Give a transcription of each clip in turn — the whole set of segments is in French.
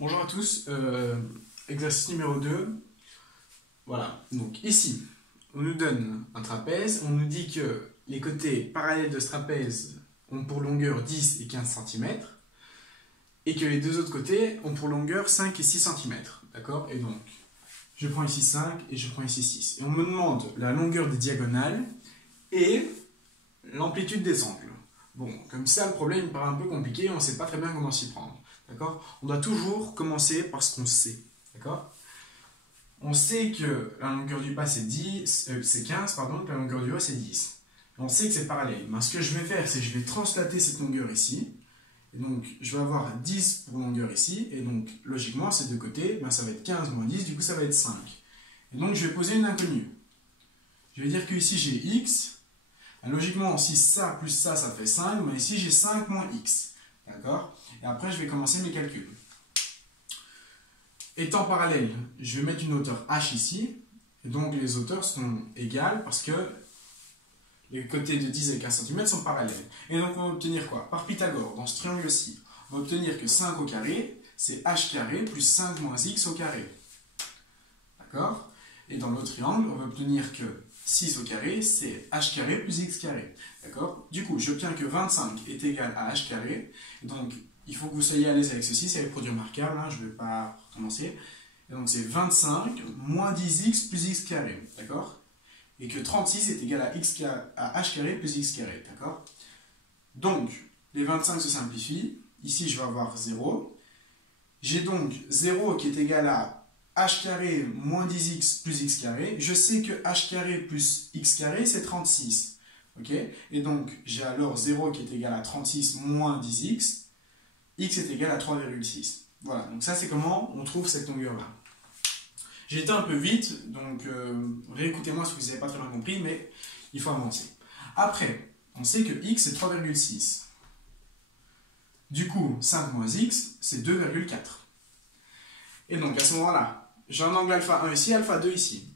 Bonjour à tous, exercice numéro 2. Voilà, donc ici, on nous donne un trapèze, on nous dit que les côtés parallèles de ce trapèze ont pour longueur 10 et 15 cm, et que les deux autres côtés ont pour longueur 5 et 6 cm. D'accord? Et donc, je prends ici 5 et je prends ici 6. Et on me demande la longueur des diagonales et l'amplitude des angles. Bon, comme ça, le problème me paraît un peu compliqué, on ne sait pas très bien comment s'y prendre. D'accord? On doit toujours commencer par ce qu'on sait. D'accord? On sait que la longueur du pas c'est 15, pardon, que la longueur du haut c'est 10. On sait que c'est parallèle. Mais ce que je vais faire, c'est que je vais translater cette longueur ici. Et donc, je vais avoir 10 pour longueur ici. Et donc, logiquement, ces deux côtés, ben, ça va être 15 moins 10, du coup, ça va être 5. Et donc, je vais poser une inconnue. Je vais dire que ici, j'ai x. Ben, logiquement, si ça plus ça, ça fait 5. Mais ici, j'ai 5 moins x. D'accord? Et après, je vais commencer mes calculs. Étant parallèle, je vais mettre une hauteur h ici. Et donc, les hauteurs sont égales parce que les côtés de 10 et 15 cm sont parallèles. Et donc, on va obtenir quoi? Par Pythagore, dans ce triangle-ci, on va obtenir que 5 au carré, c'est h carré plus 5 moins x au carré. D'accord? Et dans l'autre triangle, on va obtenir que 6 au carré, c'est h carré plus x carré. D'accord? Du coup, j'obtiens que 25 est égal à h carré. Donc, il faut que vous soyez à l'aise avec ceci, c'est les produits remarquables, hein, je ne vais pas recommencer. Et donc, c'est 25 moins 10x plus x carré. D'accord? Et que 36 est égal à h carré plus x carré. D'accord? Donc, les 25 se simplifient. Ici, je vais avoir 0. J'ai donc 0 qui est égal à h carré moins 10x plus x carré. Je sais que h carré plus x carré, c'est 36. Okay? Et donc, j'ai alors 0 qui est égal à 36 moins 10x. X est égal à 3,6. Voilà, donc ça, c'est comment on trouve cette longueur-là. J'ai été un peu vite, donc réécoutez-moi si vous n'avez pas très bien compris, mais il faut avancer. Après, on sait que x, c'est 3,6. Du coup, 5 moins x, c'est 2,4. Et donc, à ce moment-là, j'ai un angle alpha 1 ici, alpha 2 ici.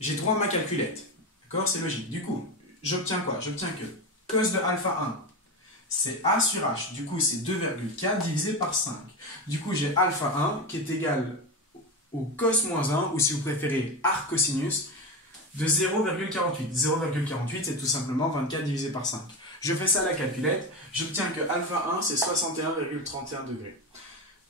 J'ai droit à ma calculette. D'accord? C'est logique. Du coup, j'obtiens quoi? J'obtiens que cos de alpha 1, c'est A sur H. Du coup, c'est 2,4 divisé par 5. Du coup, j'ai alpha 1 qui est égal au cos moins 1, ou si vous préférez, arc cosinus, de 0,48. 0,48, c'est tout simplement 24 divisé par 5. Je fais ça à la calculette. J'obtiens que alpha 1, c'est 61,31 degrés.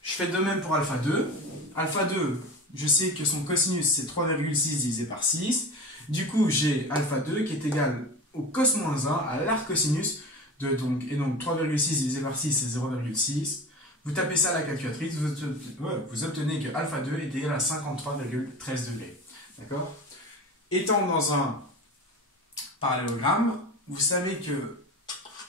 Je fais de même pour alpha 2. Alpha 2, je sais que son cosinus, c'est 3,6 divisé par 6. Du coup, j'ai alpha 2 qui est égal au cos moins 1, à l'arc cosinus, et donc 3,6 divisé par 6, c'est 0,6. Vous tapez ça à la calculatrice, vous obtenez que alpha 2 est égal à 53,13 degrés. D'accord? Étant dans un parallélogramme, vous savez que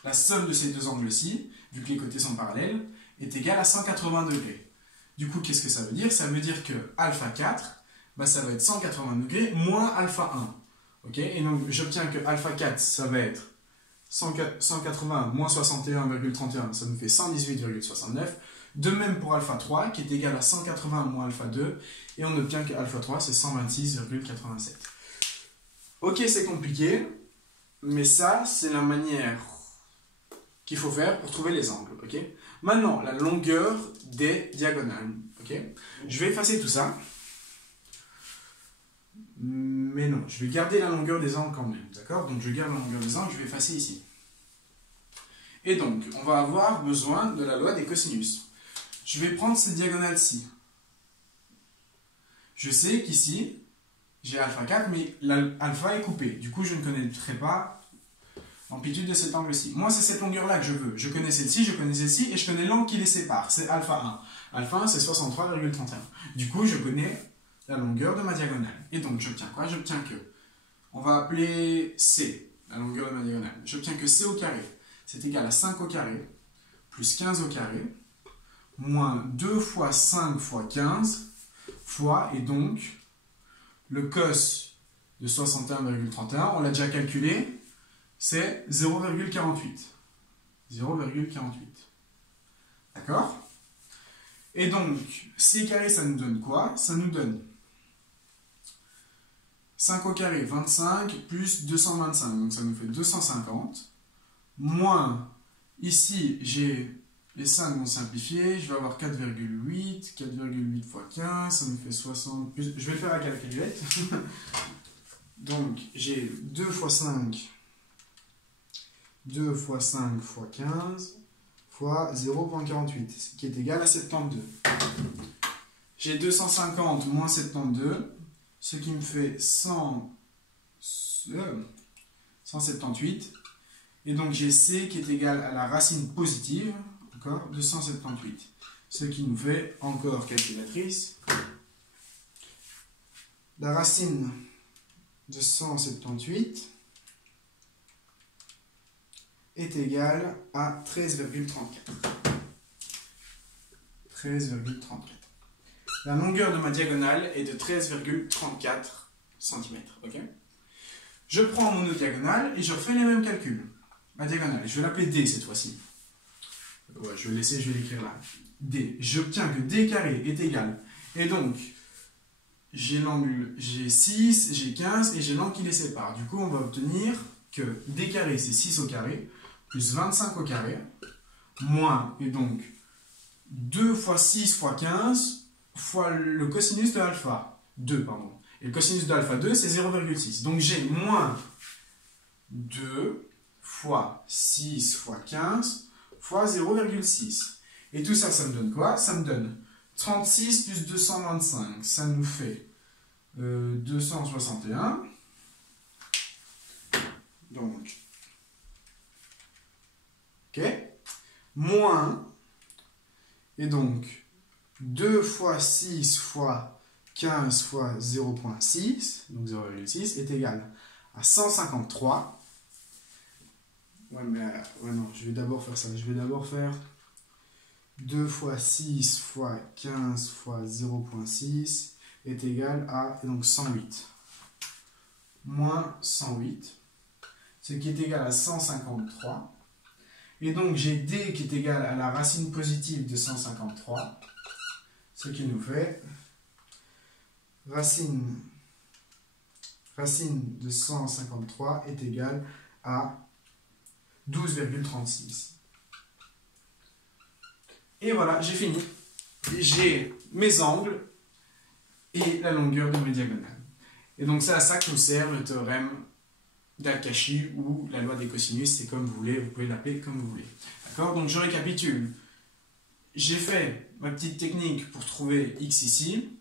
la somme de ces deux angles-ci, vu que les côtés sont parallèles, est égale à 180 degrés. Du coup, qu'est-ce que ça veut dire? Ça veut dire que alpha 4, bah, ça va être 180 degrés moins alpha 1. Okay? Et donc, j'obtiens que alpha 4, ça va être 180 moins 61,31, ça nous fait 118,69. De même pour alpha 3, qui est égal à 180 moins alpha 2, et on obtient que alpha 3, c'est 126,87. Ok, c'est compliqué, mais ça, c'est la manière qu'il faut faire pour trouver les angles. Okay? Maintenant, la longueur des diagonales. Okay? Je vais effacer tout ça. Mais non, je vais garder la longueur des angles quand même. D'accord? Donc je garde la longueur des angles, je vais effacer ici. Et donc, on va avoir besoin de la loi des cosinus. Je vais prendre cette diagonale-ci. Je sais qu'ici, j'ai alpha 4, mais l'alpha est coupé. Du coup, je ne connaîtrai pas l'amplitude de cet angle-ci. Moi, c'est cette longueur-là que je veux. Je connais celle-ci, je connais celle-ci, et je connais l'angle qui les sépare. C'est alpha 1. Alpha 1, c'est 63,31. Du coup, je connais la longueur de ma diagonale. Et donc, j'obtiens quoi? J'obtiens que, on va appeler C, la longueur de ma diagonale. J'obtiens que C au carré, c'est égal à 5 au carré, plus 15 au carré, moins 2 fois 5 fois 15, fois, et donc, le cos de 61,31, on l'a déjà calculé, c'est 0,48. 0,48. D'accord? Et donc, C carré, ça nous donne quoi? Ça nous donne 5 au carré, 25, plus 225, donc ça nous fait 250, moins, ici, j'ai Les 5 vont simplifier, je vais avoir 4,8, 4,8 fois 15, ça me fait 60, je vais le faire avec la calculette. Donc j'ai 2 fois 5 fois 15 fois 0,48, ce qui est égal à 72. J'ai 250 moins 72, ce qui me fait 178. Et donc j'ai C qui est égal à la racine positive, encore, de 178. Ce qui nous fait, encore calculatrice, la racine de 178 est égale à 13,34. 13,34. La longueur de ma diagonale est de 13,34 cm. Okay, je prends mon autre diagonale et je refais les mêmes calculs. Ma diagonale, je vais l'appeler D cette fois-ci. Ouais, je vais l'écrire là. D. J'obtiens que D carré est égal. Et donc, j'ai l'angle, j'ai 6, j'ai 15 et j'ai l'angle qui les sépare. Du coup, on va obtenir que D carré, c'est 6 au carré, plus 25 au carré, moins, et donc, 2 fois 6 fois 15, fois le cosinus de alpha 2, pardon. Et le cosinus de alpha 2, c'est 0,6. Donc, j'ai moins 2 fois 6 fois 15 fois 0,6. Et tout ça, ça me donne quoi? Ça me donne 36 plus 225. Ça nous fait 261. Donc, ok. Moins, et donc, 2 fois 6 fois 15 fois 0,6, donc 0,6, est égal à 153. Ouais, mais non, je vais d'abord faire ça. Je vais d'abord faire 2 fois 6 fois 15 fois 0,6 est égal à donc 108. Moins 108, ce qui est égal à 153. Et donc j'ai D qui est égal à la racine positive de 153, ce qui nous fait racine de 153 est égale à 12,36. Et voilà, j'ai fini. J'ai mes angles et la longueur de mes diagonales. Et donc c'est à ça que nous sert le théorème d'Al-Kashi ou la loi des cosinus, c'est comme vous voulez, vous pouvez l'appeler comme vous voulez. D'accord? Donc je récapitule. J'ai fait ma petite technique pour trouver x ici.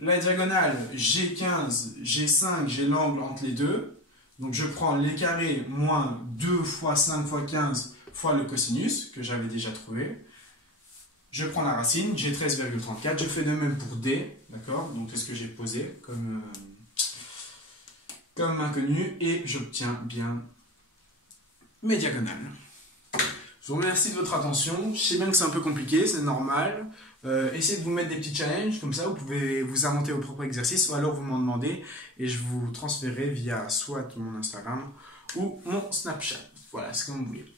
La diagonale, j'ai 15, j'ai 5, j'ai l'angle entre les deux. Donc je prends les carrés moins 2 fois 5 fois 15 fois le cosinus, que j'avais déjà trouvé. Je prends la racine, j'ai 13,34. Je fais de même pour D, d'accord? Donc c'est ce que j'ai posé comme inconnu. Et j'obtiens bien mes diagonales. Je vous remercie de votre attention. Je sais bien que c'est un peu compliqué, c'est normal. Essayez de vous mettre des petits challenges, comme ça vous pouvez vous inventer vos propres exercices, ou alors vous m'en demandez et je vous transférerai via soit mon Instagram ou mon Snapchat. Voilà, c'est comme vous voulez.